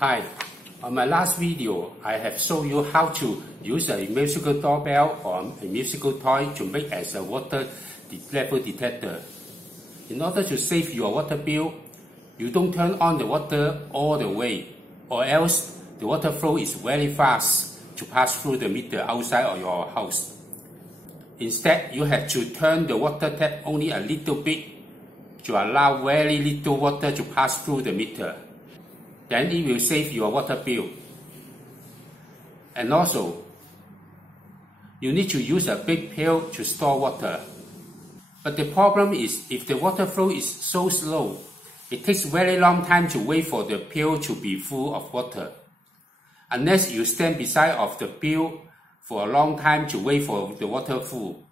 Hi, on my last video, I have shown you how to use a musical doorbell or a musical toy to make as a water level detector. In order to save your water bill, you don't turn on the water all the way, or else the water flow is very fast to pass through the meter outside of your house. Instead, you have to turn the water tap only a little bit to allow very little water to pass through the meter. Then it will save your water bill. And also, you need to use a big pail to store water. But the problem is, if the water flow is so slow, it takes very long time to wait for the pail to be full of water. Unless you stand beside of the pail for a long time to wait for the water full.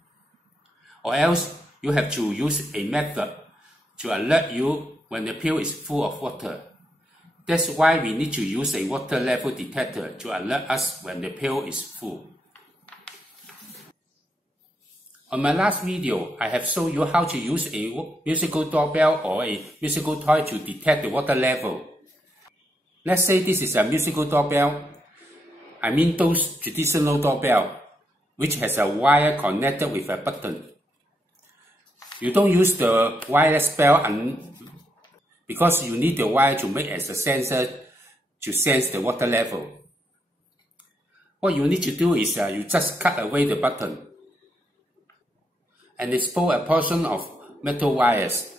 Or else, you have to use a method to alert you when the pail is full of water. That's why we need to use a water level detector to alert us when the pail is full. On my last video, I have shown you how to use a musical doorbell or a musical toy to detect the water level. Let's say this is a musical doorbell. I mean those traditional doorbell, which has a wire connected with a button. You don't use the wireless bell because you need the wire to make as a sensor to sense the water level. What you need to do is you just cut away the button and expose a portion of metal wires.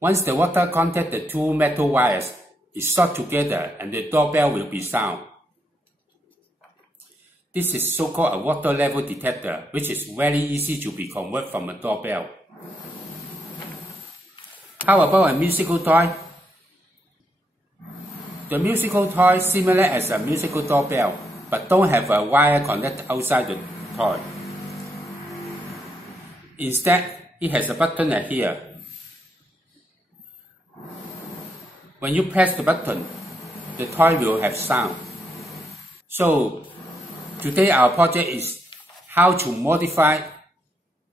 Once the water contacts the two metal wires, it short together and the doorbell will be sound. This is so-called a water level detector, which is very easy to be converted from a doorbell. How about a musical toy? The musical toy is similar as a musical doorbell, but don't have a wire connected outside the toy. Instead, it has a button here. When you press the button, the toy will have sound. So, today our project is how to modify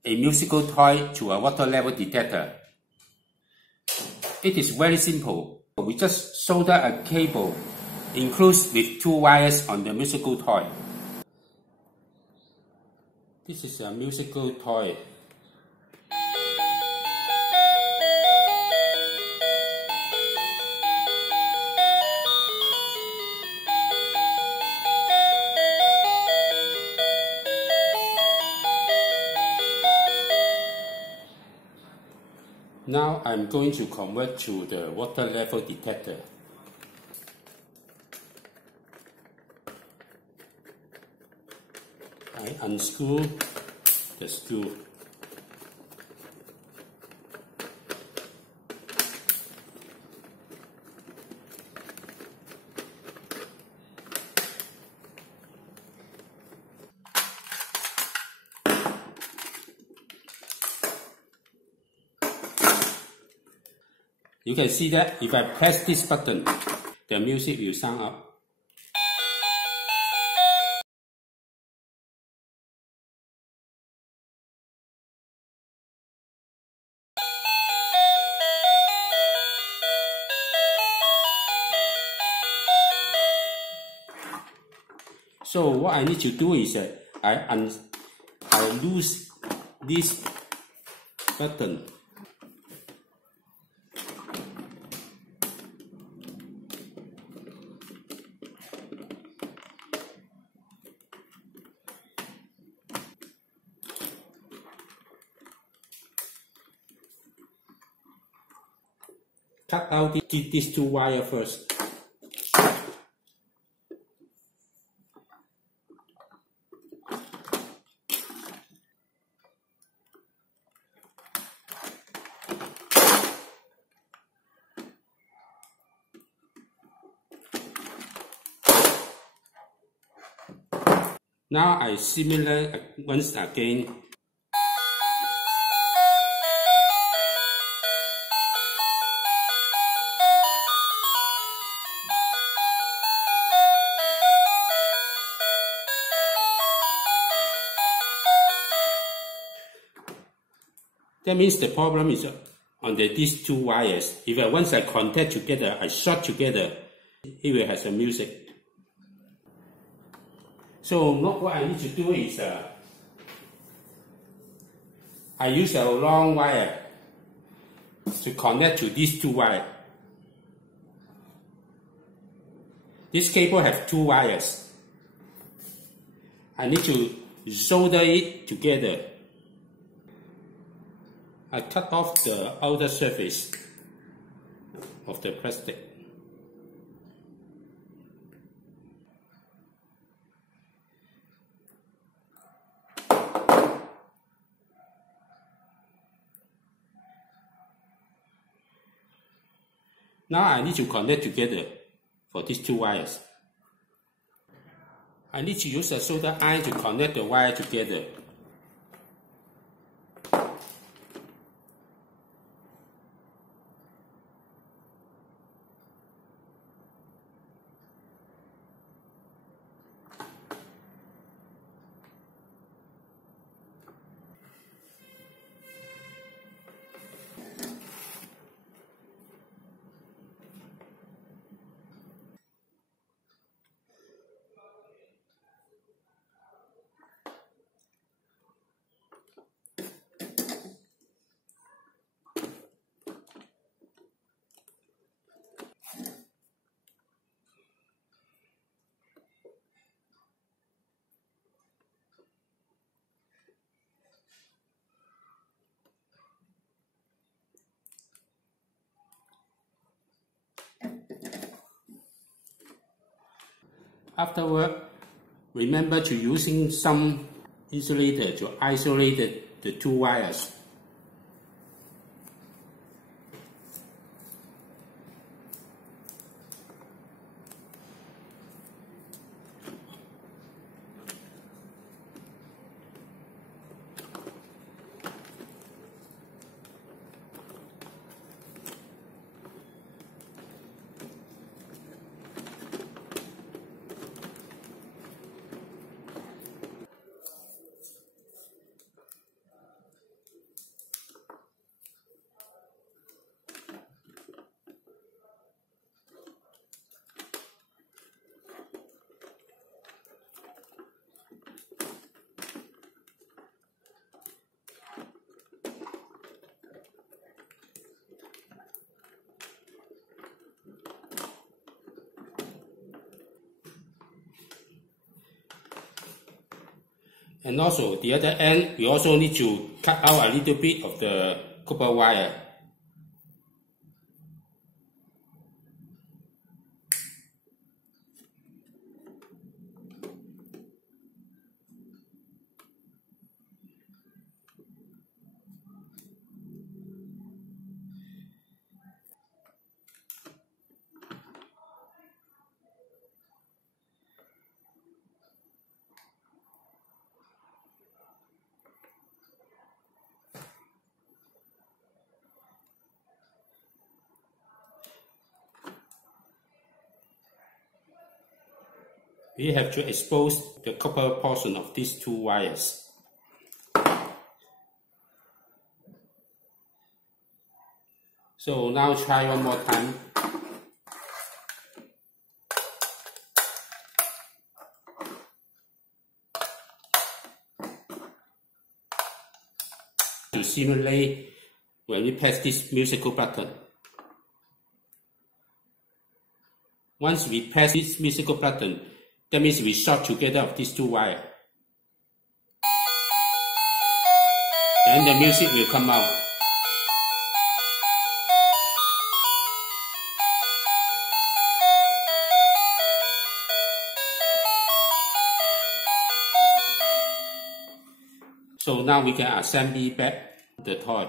a musical toy to a water level detector. It is very simple. We just solder a cable enclosed with two wires on the musical toy. This is a musical toy. Now I'm going to convert to the water level detector. I unscrew the screw. You can see that if I press this button, the music will sound up. So what I need to do is I loose this button. Cut out these two wires first. Now I simulate once again. That means the problem is on these two wires. Once I contact together, I short together, it will have some music. So what I need to do is I use a long wire to connect to these two wires. This cable has two wires. I need to solder it together. I cut off the outer surface of the plastic. Now I need to connect together for these two wires. I need to use a solder iron to connect the wire together. Afterward, remember to using some insulator to isolate the two wires. And also the other end, we also need to cut out a little bit of the copper wire. We have to expose the copper portion of these two wires. So now try one more time. To simulate when we press this musical button. Once we press this musical button, that means we short together of these two wires. Then the music will come out. So now we can assemble back the toy.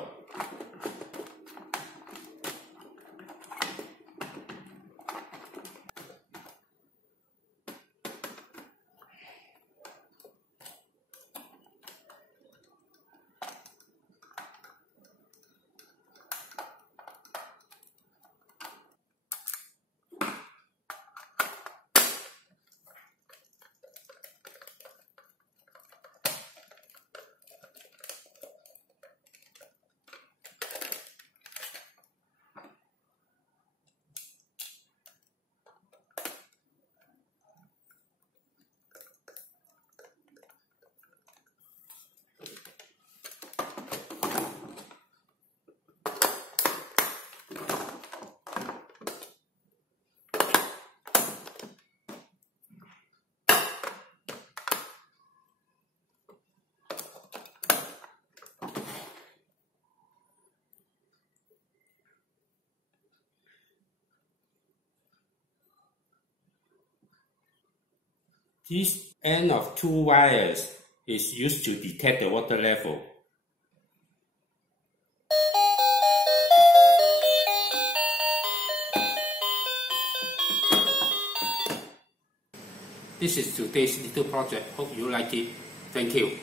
Each end of two wires is used to detect the water level. This is today's little project. Hope you like it. Thank you.